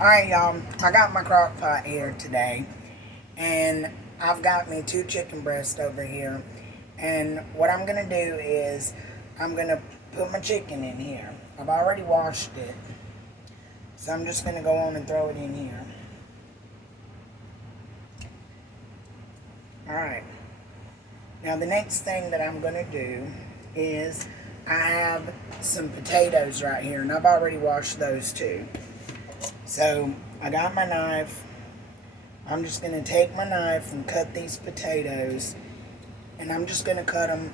Alright, y'all. I got my crock pot here today. And I've got me 2 chicken breasts over here. And what I'm going to do is I'm going to put my chicken in here. I've already washed it. So I'm just going to go on and throw it in here. Alright. Now the next thing that I'm going to do is I have some potatoes right here. And I've already washed those too. So I got my knife. I'm just going to take my knife and cut these potatoes. And I'm just going to cut them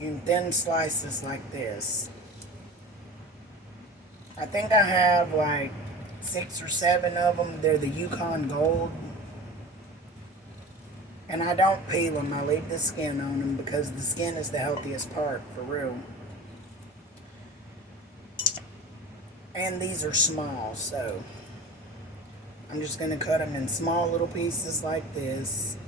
in thin slices like this. I think I have like 6 or 7 of them. They're the Yukon Gold. And I don't peel them. I leave the skin on them because the skin is the healthiest part, for real. And these are small, so I'm just going to cut them in small little pieces like this.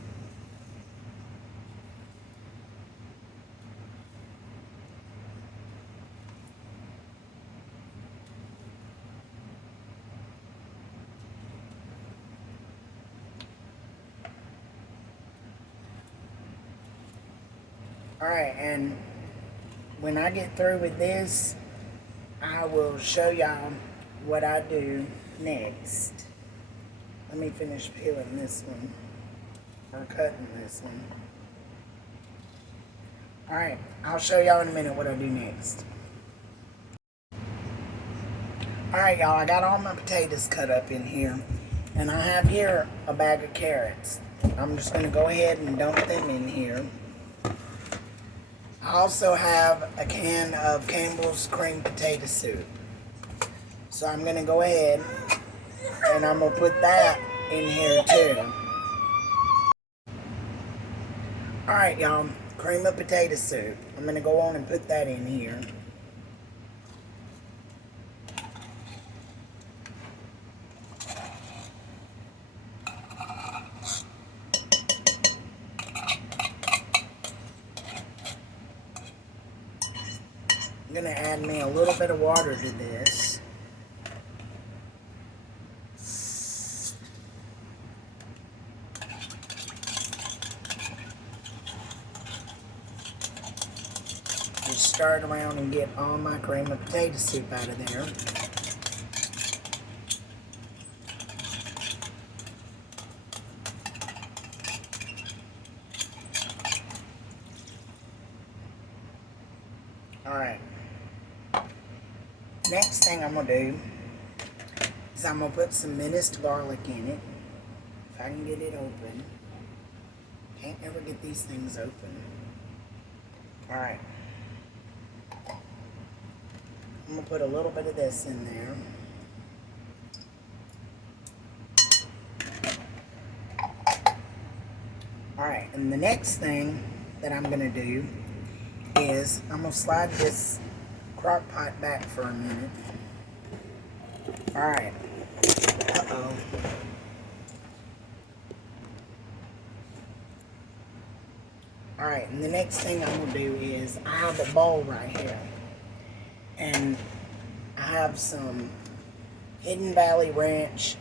Alright, and when I get through with this, I will show y'all what I do next. Let me finish peeling this one, or cutting this one. Alright, I'll show y'all in a minute what I do next. Alright y'all, I got all my potatoes cut up in here. And I have here a bag of carrots. I'm just going to go ahead and dump them in here. I also have a can of Campbell's cream potato soup. So I'm going to go ahead and I'm going to put that in here too. Alright y'all, cream of potato soup. I'm going to go on and put that in here. I'm going to add me a little bit of water to this. Just stir it around and get all my cream of potato soup out of there. Alright. Next thing I'm going to do is I'm going to put some minced garlic in it. If I can get it open. Can't ever get these things open. Alright. I'm going to put a little bit of this in there. Alright, and the next thing that I'm going to do is I'm going to slide this crock pot back for a minute. Alright. Uh-oh. Alright, and the next thing I'm going to do is I have a bowl right here. And I have some Hidden Valley Ranch,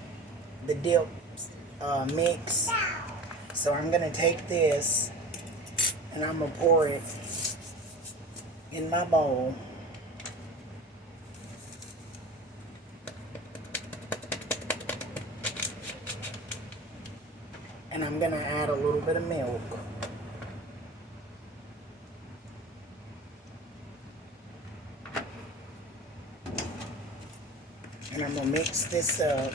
the dip mix. So I'm going to take this and I'm going to pour it in my bowl. And I'm going to add a little bit of milk. And I'm going to mix this up.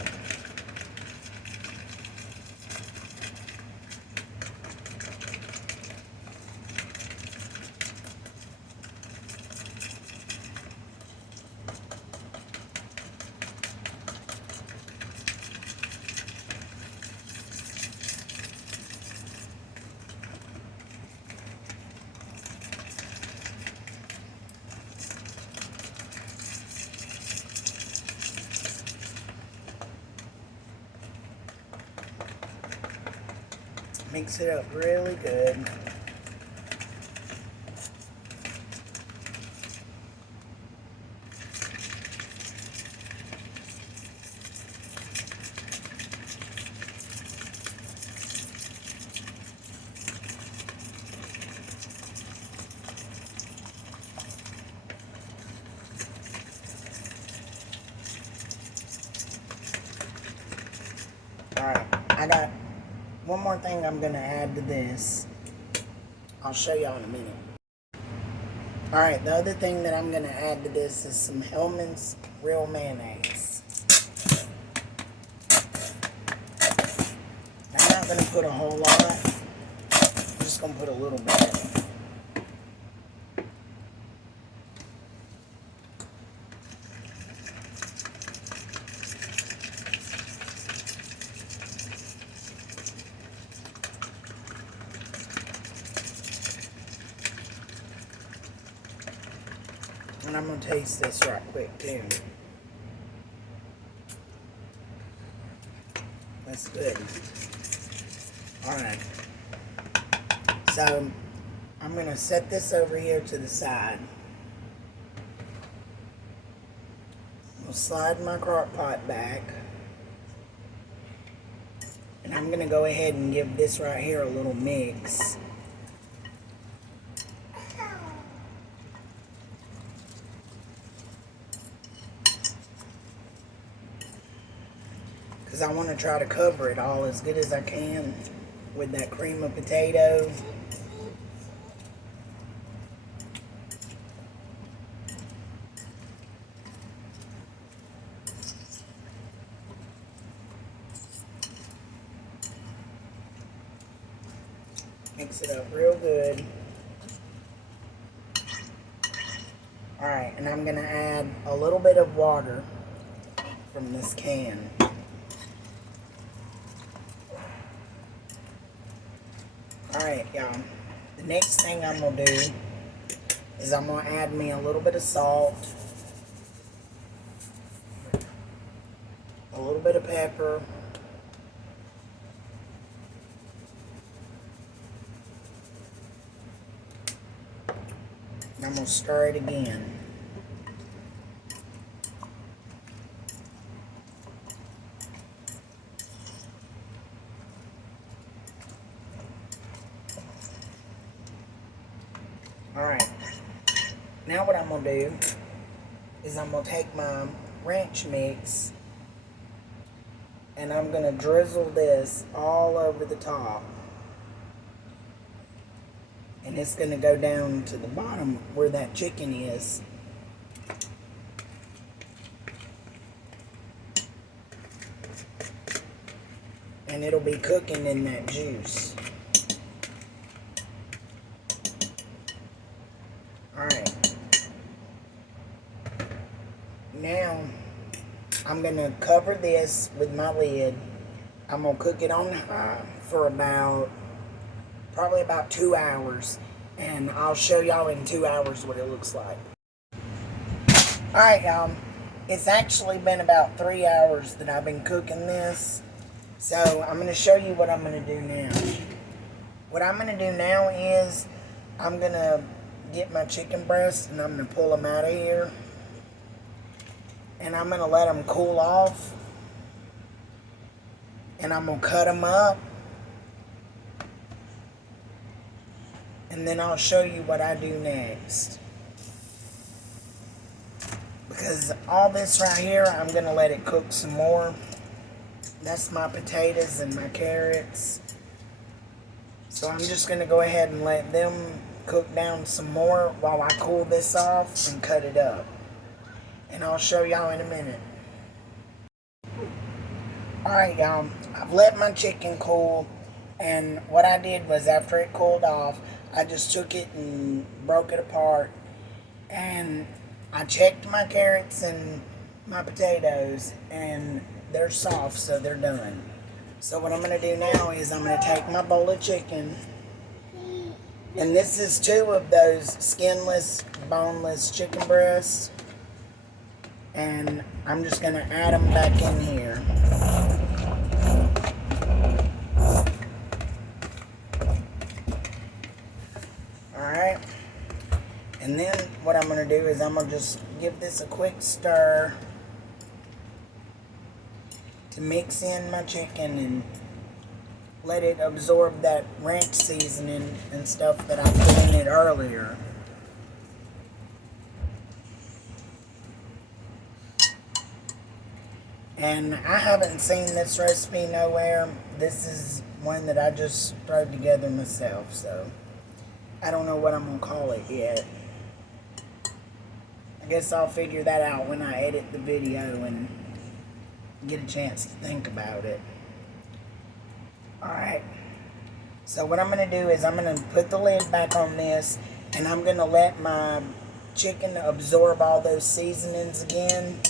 Mix it up really good. Alright, I got one more thing I'm going to add to this. I'll show y'all in a minute. Alright, the other thing that I'm going to add to this is some Hellmann's real mayonnaise. I'm not going to put a whole lot. I'm just going to put a little bit. And I'm going to taste this right quick too. That's good. Alright. So, I'm going to set this over here to the side. I'll slide my crock pot back. And I'm going to go ahead and give this right here a little mix. Because I want to try to cover it all as good as I can with that cream of potato. Mix it up real good. Alright, and I'm going to add a little bit of water from this can. Alright, y'all. The next thing I'm going to do is I'm going to add me a little bit of salt, a little bit of pepper, and I'm going to stir it again. Alright, now what I'm going to do is I'm going to take my ranch mix and I'm going to drizzle this all over the top. And it's going to go down to the bottom where that chicken is. And it'll be cooking in that juice. Alright. Now, I'm going to cover this with my lid. I'm going to cook it on high for probably about 2 hours. And I'll show y'all in 2 hours what it looks like. Alright, y'all. It's actually been about 3 hours that I've been cooking this. So, I'm going to show you what I'm going to do now. What I'm going to do now is I'm going to get my chicken breasts and I'm going to pull them out of here. And I'm going to let them cool off. And I'm going to cut them up. And then I'll show you what I do next. Because all this right here, I'm going to let it cook some more. That's my potatoes and my carrots. So I'm just going to go ahead and let them cook down some more while I cool this off and cut it up. And I'll show y'all in a minute. Alright, y'all. I've let my chicken cool. And what I did was after it cooled off, I just took it and broke it apart. And I checked my carrots and my potatoes. And they're soft, so they're done. So what I'm going to do now is I'm going to take my bowl of chicken. And this is 2 of those skinless, boneless chicken breasts. And I'm just going to add them back in here. Alright. And then what I'm going to do is I'm going to just give this a quick stir to mix in my chicken and let it absorb that ranch seasoning and stuff that I put in it earlier. And I haven't seen this recipe nowhere. This is one that I just threw together myself, so I don't know what I'm going to call it yet. I guess I'll figure that out when I edit the video and get a chance to think about it. Alright, so what I'm going to do is I'm going to put the lid back on this, and I'm going to let my chicken absorb all those seasonings again.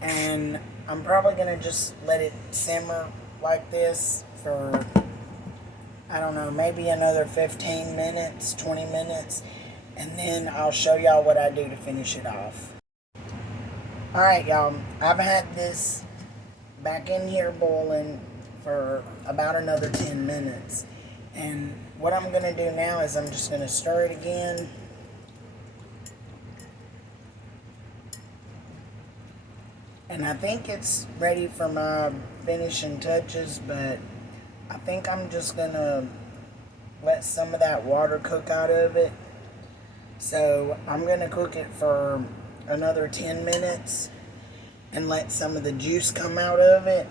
And I'm probably going to just let it simmer like this for, I don't know, maybe another 15 minutes, 20 minutes. And then I'll show y'all what I do to finish it off. Alright, y'all. I've had this back in here boiling for about another 10 minutes. And what I'm going to do now is I'm just going to stir it again. And I think it's ready for my finishing touches, but I think I'm just going to let some of that water cook out of it. So I'm going to cook it for another 10 minutes and let some of the juice come out of it.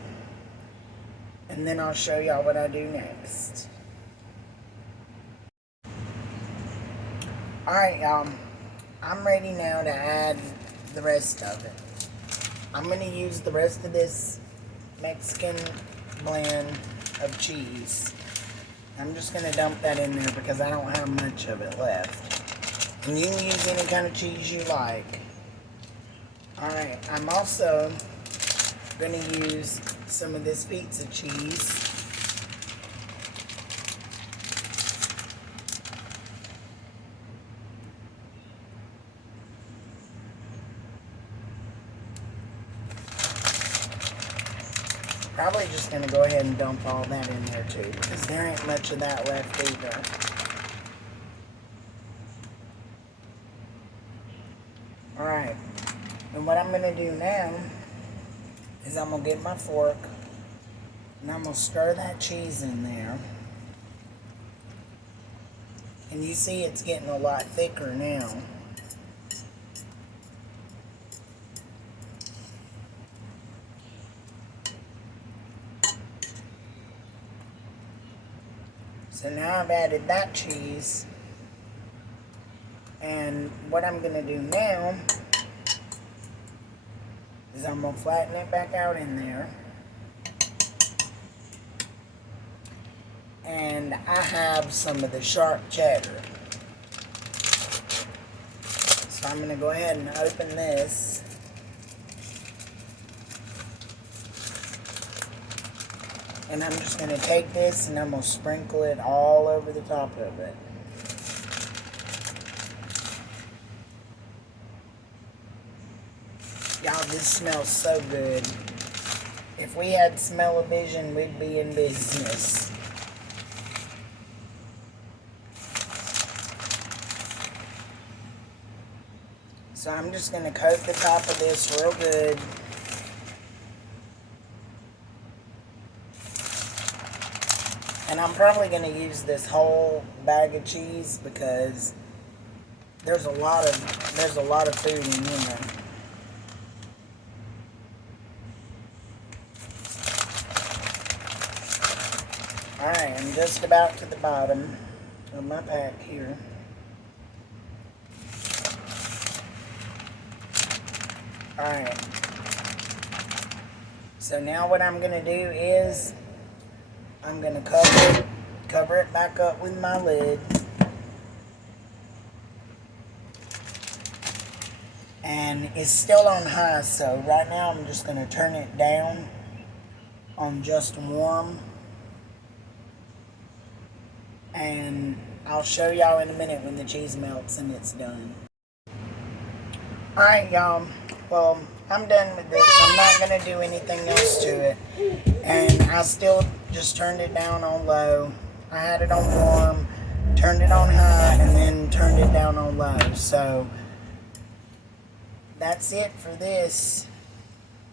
And then I'll show y'all what I do next. Alright, y'all. I'm ready now to add the rest of it. I'm going to use the rest of this Mexican blend of cheese. I'm just going to dump that in there because I don't have much of it left. And you can use any kind of cheese you like. Alright, I'm also going to use some of this pizza cheese. Probably just going to go ahead and dump all that in there too, because there ain't much of that left either. Alright, and what I'm going to do now is I'm going to get my fork and I'm going to stir that cheese in there. And you see it's getting a lot thicker now. So now I've added that cheese, and what I'm going to do now is I'm going to flatten it back out in there. And I have some of the sharp cheddar. So I'm going to go ahead and open this. And I'm just going to take this and I'm going to sprinkle it all over the top of it. Y'all, this smells so good. If we had smell-o-vision, we'd be in business. So I'm just going to coat the top of this real good. And I'm probably going to use this whole bag of cheese because there's a lot of food in here. Alright, I'm just about to the bottom of my pack here. Alright. So now what I'm going to do is I'm going to cover it back up with my lid. And it's still on high, so right now I'm just going to turn it down on just warm. And I'll show y'all in a minute when the cheese melts and it's done. Alright, y'all. Well, I'm done with this. I'm not going to do anything else to it. And I still just turned it down on low. I had it on warm, turned it on high, and then turned it down on low. So that's it for this.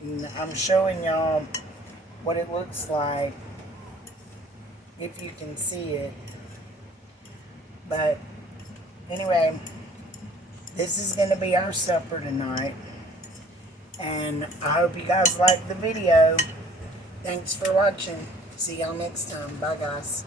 And I'm showing y'all what it looks like, if you can see it. But anyway, this is going to be our supper tonight. And I hope you guys liked the video. Thanks for watching. See y'all next time. Bye, guys.